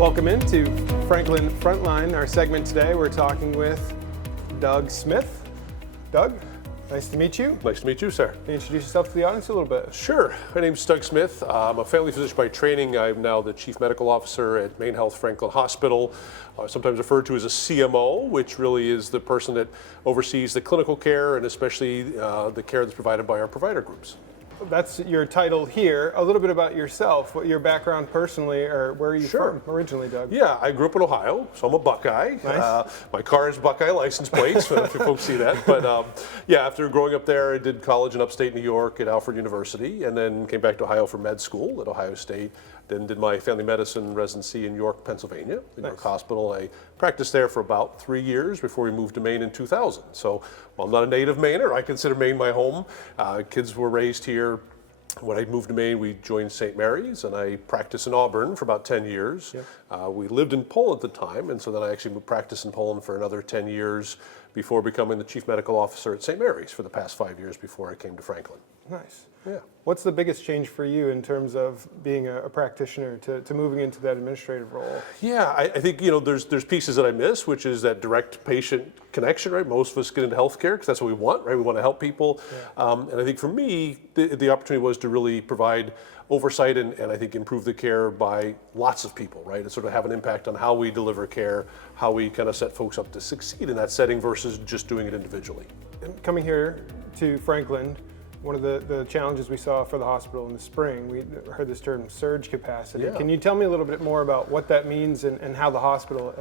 Welcome into Franklin Frontline. Our segment today, we're talking with Doug Smith. Doug, nice to meet you. Nice to meet you, sir. Can you introduce yourself to the audience a little bit? Sure. My name's Doug Smith. I'm a family physician by training. I'm now the Chief Medical Officer at MaineHealth Franklin Hospital, sometimes referred to as a CMO, which really is the person that oversees the clinical care and especially the care that's provided by our provider groups. That's your title here. A little bit about yourself, what your background personally, or where are you from originally, Doug? Yeah, I grew up in Ohio, so I'm a Buckeye. Nice. My car is Buckeye license plates, if you folks see that. But yeah, after growing up there, I did college in upstate New York at Alfred University, and then came back to Ohio for med school at Ohio State. Then did my family medicine residency in York, Pennsylvania, in York Hospital. I practiced there for about 3 years before we moved to Maine in 2000. So while I'm not a native Mainer, I consider Maine my home. Kids were raised here. When I moved to Maine, we joined St. Mary's, and I practiced in Auburn for about 10 years. Yep. We lived in Poland at the time, and so then I actually practiced in Poland for another 10 years before becoming the Chief Medical Officer at St. Mary's for the past 5 years before I came to Franklin. Nice. Yeah. What's the biggest change for you in terms of being a practitioner to moving into that administrative role? Yeah, I think there's pieces that I miss, which is that direct patient connection, right? Most of us get into healthcare because that's what we want, right? We want to help people. Yeah. And I think for me, the opportunity was to really provide oversight and I think improve the care by lots of people, right? And sort of have an impact on how we deliver care, how we kind of set folks up to succeed in that setting versus just doing it individually. And coming here to Franklin, one of the challenges we saw for the hospital in the spring, we heard this term surge capacity. Yeah. Can you tell me a little bit more about what that means and how the hospital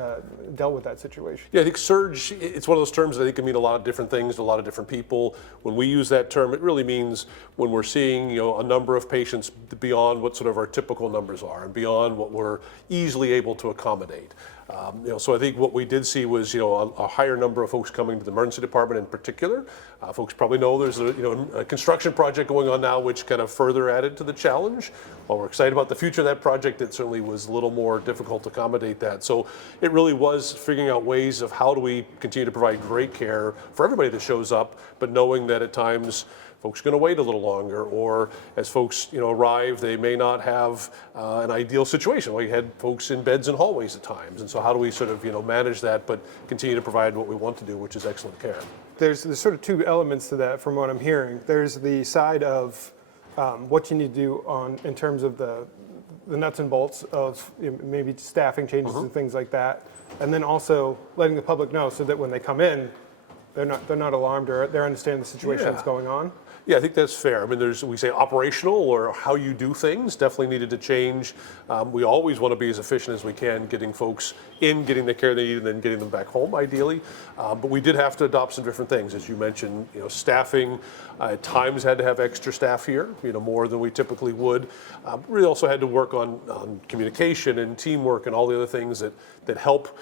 dealt with that situation? Yeah, I think surge, it's one of those terms that I think can mean a lot of different things to a lot of different people. When we use that term, it really means when we're seeing a number of patients beyond what sort of our typical numbers are and beyond what we're easily able to accommodate. So I think what we did see was a higher number of folks coming to the emergency department in particular. Folks probably know there's a construction project going on now which kind of further added to the challenge. While we're excited about the future of that project, it certainly was a little more difficult to accommodate that. So it really was figuring out ways of how do we continue to provide great care for everybody that shows up, but knowing that at times folks are going to wait a little longer, or as folks arrive, they may not have an ideal situation. We had folks in beds and hallways at times, and so how do we sort of manage that, but continue to provide what we want to do, which is excellent care. There's sort of two elements to that from what I'm hearing. There's the side of what you need to do in terms of the nuts and bolts of maybe staffing changes and things like that, and then also letting the public know so that when they come in, they're not alarmed or they understand the situation that's going on. Yeah, I think that's fair. I mean, we say operational or how you do things definitely needed to change. We always want to be as efficient as we can, getting folks in, getting the care they need, and then getting them back home, ideally. But we did have to adopt some different things. As you mentioned, staffing at times had to have extra staff here, more than we typically would. We also had to work on communication and teamwork and all the other things that help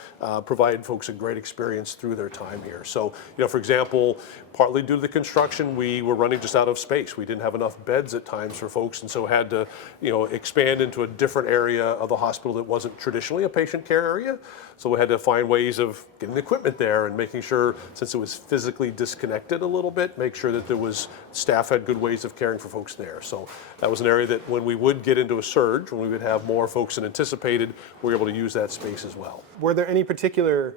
provide folks a great experience through their time here. So, for example, partly due to the construction, we were running just out of space. We didn't have enough beds at times for folks, and so had to, expand into a different area of the hospital that wasn't traditionally a patient care area. So we had to find ways of getting the equipment there and making sure, since it was physically disconnected a little bit, make sure that staff had good ways of caring for folks there. So that was an area that when we would get into a surge, when we would have more folks than anticipated, we were able to use that space as well. Were there any particular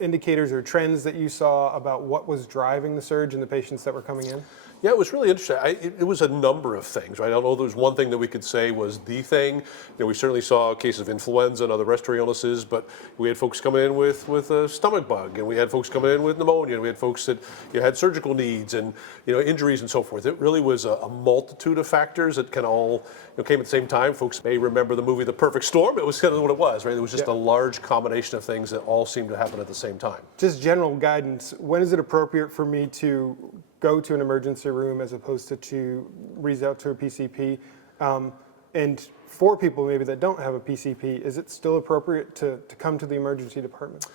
indicators or trends that you saw about what was driving the surge in the patients that were coming in? Yeah, it was really interesting. It was a number of things, right? I don't know if there was one thing that we could say was the thing. We certainly saw cases of influenza and other respiratory illnesses, but we had folks coming in with a stomach bug, and we had folks coming in with pneumonia, and we had folks that had surgical needs and injuries and so forth. It really was a multitude of factors that kind of all came at the same time. Folks may remember the movie The Perfect Storm. It was kind of what it was, right? It was just a large combination of things that all seemed to happen at the same time. Just general guidance, when is it appropriate for me to go to an emergency room as opposed to reach out to a PCP? And for people maybe that don't have a PCP, is it still appropriate to come to the emergency department?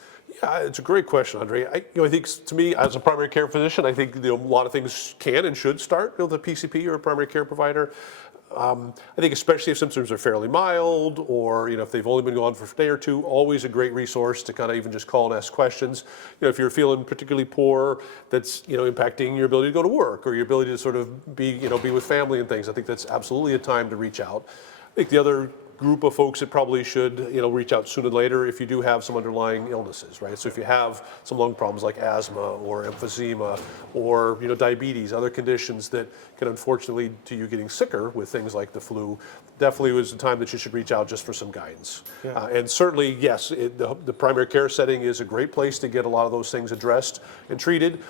Yeah, it's a great question, Andre. I think to me, as a primary care physician, I think a lot of things can and should start with a PCP or a primary care provider. I think especially if symptoms are fairly mild, or if they've only been going on for a day or two, always a great resource to kind of even just call and ask questions. If you're feeling particularly poor, that's impacting your ability to go to work or your ability to sort of be with family and things. I think that's absolutely a time to reach out. I think the other group of folks that probably should, reach out sooner than later if you do have some underlying illnesses, right? So if you have some lung problems like asthma or emphysema or, diabetes, other conditions that can unfortunately lead to you getting sicker with things like the flu, definitely was the time that you should reach out just for some guidance. Yeah. And certainly, yes, the primary care setting is a great place to get a lot of those things addressed and treated.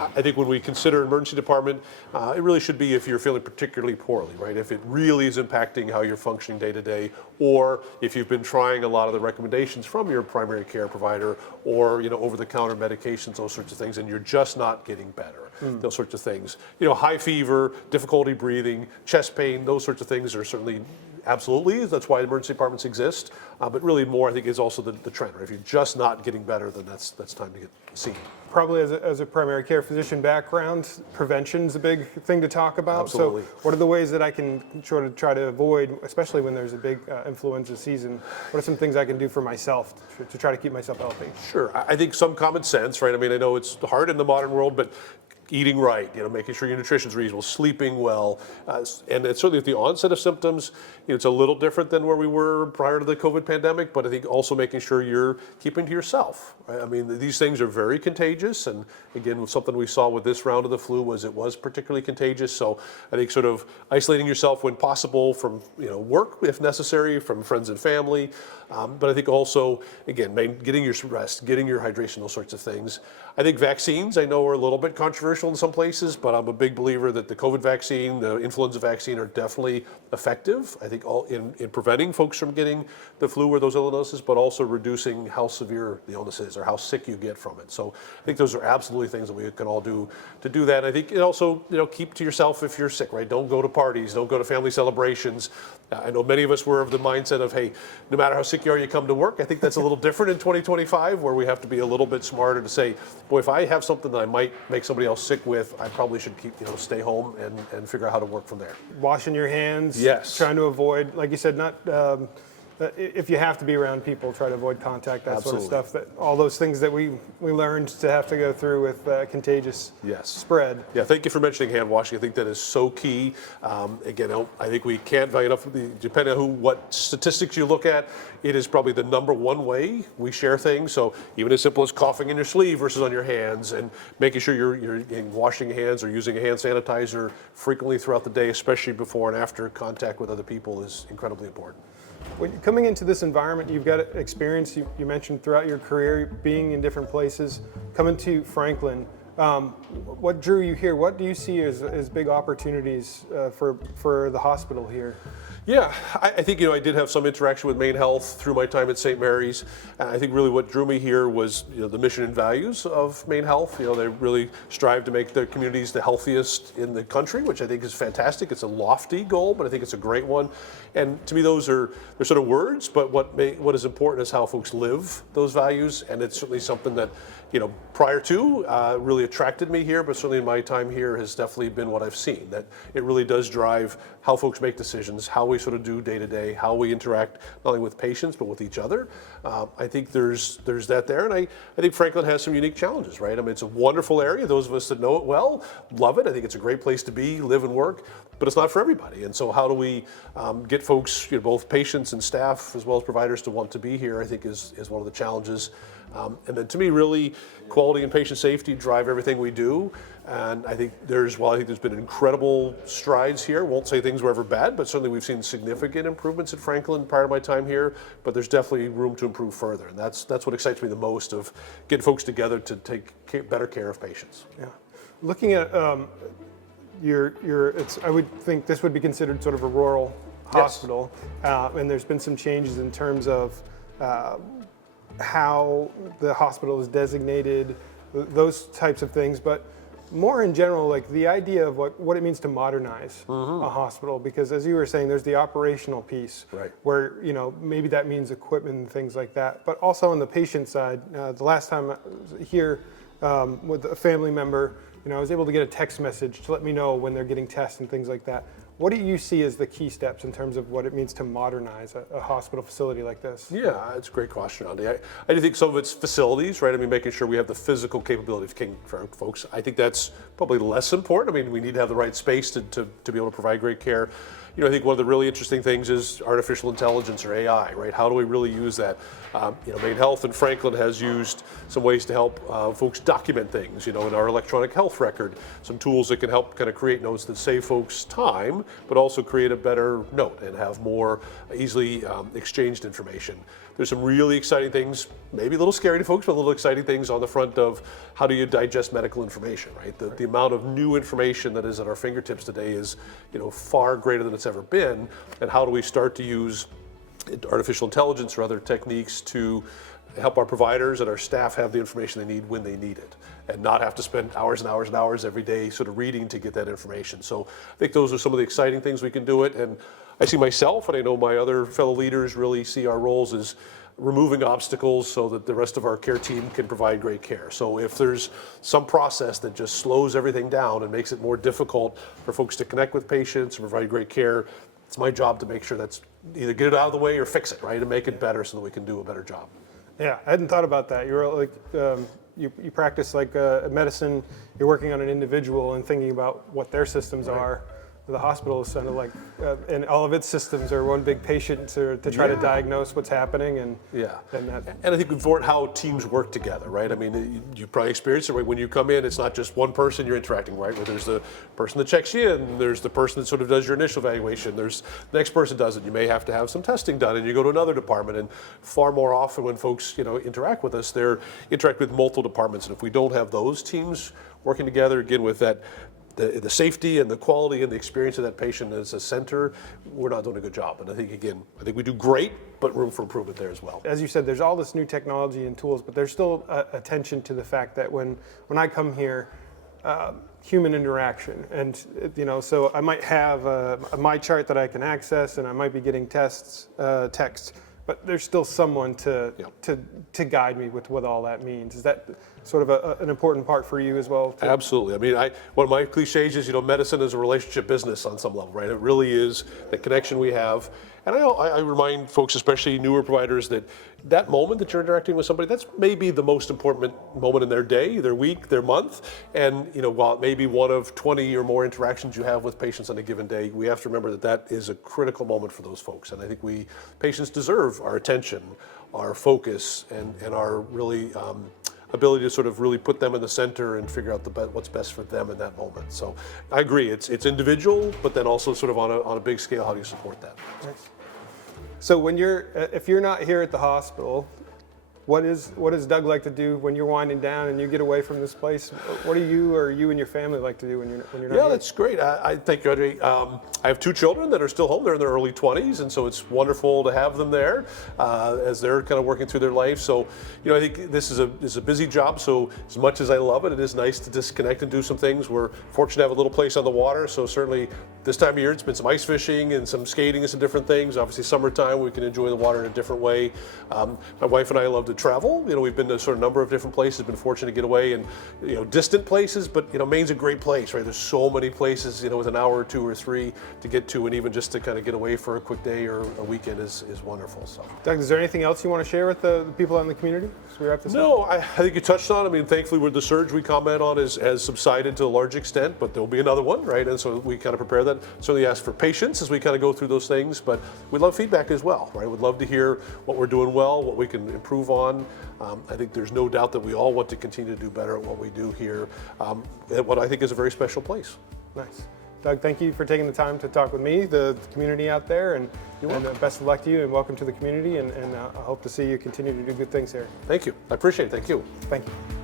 I think when we consider emergency department, it really should be if you're feeling particularly poorly, right? If it really is impacting how you're functioning day to day, or if you've been trying a lot of the recommendations from your primary care provider, or over-the-counter medications, those sorts of things, and you're just not getting better. Those sorts of things. High fever, difficulty breathing, chest pain, those sorts of things are certainly absolutely. That's why emergency departments exist. But really more, I think, is also the trend. Right? If you're just not getting better, then that's time to get seen. Probably as a primary care physician background, prevention's a big thing to talk about. Absolutely. So what are the ways that I can sort of try to avoid, especially when there's a big influenza season, what are some things I can do for myself to try to keep myself healthy? Sure. I think some common sense, right? I mean, I know it's hard in the modern world, but eating right, making sure your nutrition's reasonable, sleeping well, and it's certainly at the onset of symptoms, it's a little different than where we were prior to the COVID pandemic, but I think also making sure you're keeping to yourself, right? I mean, these things are very contagious, and again, something we saw with this round of the flu was it was particularly contagious, so I think sort of isolating yourself when possible from, work if necessary, from friends and family, but I think also, again, getting your rest, getting your hydration, those sorts of things. I think vaccines, I know, are a little bit controversial in some places, but I'm a big believer that the COVID vaccine, the influenza vaccine are definitely effective. I think all in preventing folks from getting the flu or those illnesses, but also reducing how severe the illness is or how sick you get from it. So I think those are absolutely things that we can all do to do that. I think it also, keep to yourself if you're sick, right? Don't go to parties, don't go to family celebrations. I know many of us were of the mindset of, hey, no matter how sick you are, you come to work. I think that's a little different in 2025, where we have to be a little bit smarter to say, boy, if I have something that I might make somebody else sick with, I probably should stay home and figure out how to work from there. Washing your hands. Yes. Trying to avoid, like you said, not if you have to be around people, try to avoid contact, that Absolutely. sort of stuff. All those things that we learned to have to go through with contagious spread. Yeah, thank you for mentioning hand washing. I think that is so key. Again, I think we can't value enough, depending on what statistics you look at, it is probably the number one way we share things. So even as simple as coughing in your sleeve versus on your hands, and making sure you're washing hands or using a hand sanitizer frequently throughout the day, especially before and after contact with other people, is incredibly important. When you're coming into this environment, you've got experience, you mentioned throughout your career, being in different places, coming to Franklin. What drew you here? What do you see as big opportunities for the hospital here? Yeah, I think, I did have some interaction with MaineHealth through my time at St. Mary's. And I think really what drew me here was, the mission and values of MaineHealth. They really strive to make their communities the healthiest in the country, which I think is fantastic. It's a lofty goal, but I think it's a great one. And to me, they're sort of words, but what is important is how folks live those values. And it's certainly something that, prior to really attracted me here, but certainly in my time here has definitely been what I've seen, that it really does drive how folks make decisions, how we sort of do day to day, how we interact not only with patients, but with each other. I think there's that there. And I think Franklin has some unique challenges, right? I mean, it's a wonderful area. Those of us that know it well, love it. I think it's a great place to be, live and work, but it's not for everybody. And so how do we get folks, both patients and staff, as well as providers, to want to be here, I think is one of the challenges. And then to me, really, quality and patient safety drive everything we do. And I think there's been incredible strides here. Won't say things were ever bad, but certainly we've seen significant improvements at Franklin prior to my time here. But there's definitely room to improve further. And that's what excites me the most, of getting folks together to take better care of patients. Yeah. Looking at I would think this would be considered sort of a rural hospital. And there's been some changes in terms of how the hospital is designated, those types of things, but more in general, like the idea of what it means to modernize a hospital, because as you were saying, there's the operational piece, right, where maybe that means equipment and things like that, but also on the patient side. The last time I was here with a family member, I was able to get a text message to let me know when they're getting tests and things like that. What do you see as the key steps in terms of what it means to modernize a hospital facility like this? Yeah, it's a great question, Andy. I do think some of it's facilities, right? I mean, making sure we have the physical capability of taking care of folks. I think that's probably less important. I mean, we need to have the right space to be able to provide great care. You know, I think one of the really interesting things is artificial intelligence or AI, right? How do we really use that? You know, MaineHealth and Franklin has used some ways to help folks document things, you know, in our electronic health record, some tools that can help kind of create notes that save folks time, but also create a better note and have more easily exchanged information. There's some really exciting things, maybe a little scary to folks, but a little exciting things on the front of how do you digest medical information, right? The amount of new information that is at our fingertips today is, you know, far greater than it's ever been. And how do we start to use artificial intelligence or other techniques to help our providers and our staff have the information they need when they need it, and not have to spend hours and hours and hours every day sort of reading to get that information. So I think those are some of the exciting things we can do it. And I see myself, and I know my other fellow leaders really see our roles as removing obstacles so that the rest of our care team can provide great care. So if there's some process that just slows everything down and makes it more difficult for folks to connect with patients and provide great care, it's my job to make sure that's either get it out of the way or fix it, right, and make it better so that we can do a better job. Yeah, I hadn't thought about that. You're like, you practice like medicine, you're working on an individual and thinking about what their systems are. The hospital is kind of like, and all of its systems are one big patient to try to diagnose what's happening. And and I think important how teams work together, right? I mean, you probably experience it, right? When you come in, it's not just one person you're interacting, right? Where there's the person that checks you in, there's the person that sort of does your initial evaluation, there's the next person does it. You may have to have some testing done, and you go to another department. And far more often when folks, you know, interact with us, they're interact with multiple departments. And if we don't have those teams working together, again, with that, the safety and the quality and the experience of that patient as a center, we're not doing a good job. And I think we do great, but room for improvement there as well. As you said, there's all this new technology and tools, but there's still attention to the fact that when I come here, human interaction, and you know, so I might have my chart that I can access, and I might be getting text, but there's still someone to guide me with what all that means. Is that sort of an important part for you as well, too? Absolutely. I mean, one of my cliches is, you know, medicine is a relationship business on some level, right? It really is the connection we have. And I remind folks, especially newer providers, that moment that you're interacting with somebody, that's maybe the most important moment in their day, their week, their month. And, you know, while it may be one of 20 or more interactions you have with patients on a given day, we have to remember that is a critical moment for those folks. And I think patients deserve our attention, our focus, and our really ability to sort of really put them in the center and figure out what's best for them in that moment. So I agree, it's individual, but then also sort of on a big scale, how do you support that? Nice. So if you're not here at the hospital, what does Doug like to do when you're winding down and you get away from this place? What do you or you and your family like to do when you're not here? Yeah, that's great. I think, Audrey, I have two children that are still home. They're in their early 20s, and so it's wonderful to have them there as they're kind of working through their life. So, you know, I think this is a busy job. So as much as I love it, it is nice to disconnect and do some things. We're fortunate to have a little place on the water, so certainly this time of year it's been some ice fishing and some skating and some different things. Obviously, summertime we can enjoy the water in a different way. My wife and I love to travel. You know, we've been to sort of a number of different places, been fortunate to get away and, you know, distant places, but, you know, Maine's a great place, right? There's so many places, you know, with an hour or two or three to get to, and even just to kind of get away for a quick day or a weekend is wonderful. So, Doug, is there anything else you want to share with the people in the community as we wrap this up? No, I think you touched on it. I mean, thankfully, with the surge we comment on has subsided to a large extent, but there'll be another one, right? And so we kind of prepare that. Certainly ask for patience as we kind of go through those things, but we love feedback as well, right? We'd love to hear what we're doing well, what we can improve on. I think there's no doubt that we all want to continue to do better at what we do here at what I think is a very special place. Nice. Doug, thank you for taking the time to talk with me, the community out there, and best of luck to you, and welcome to the community, and I hope to see you continue to do good things here. Thank you. I appreciate it. Thank you. Thank you.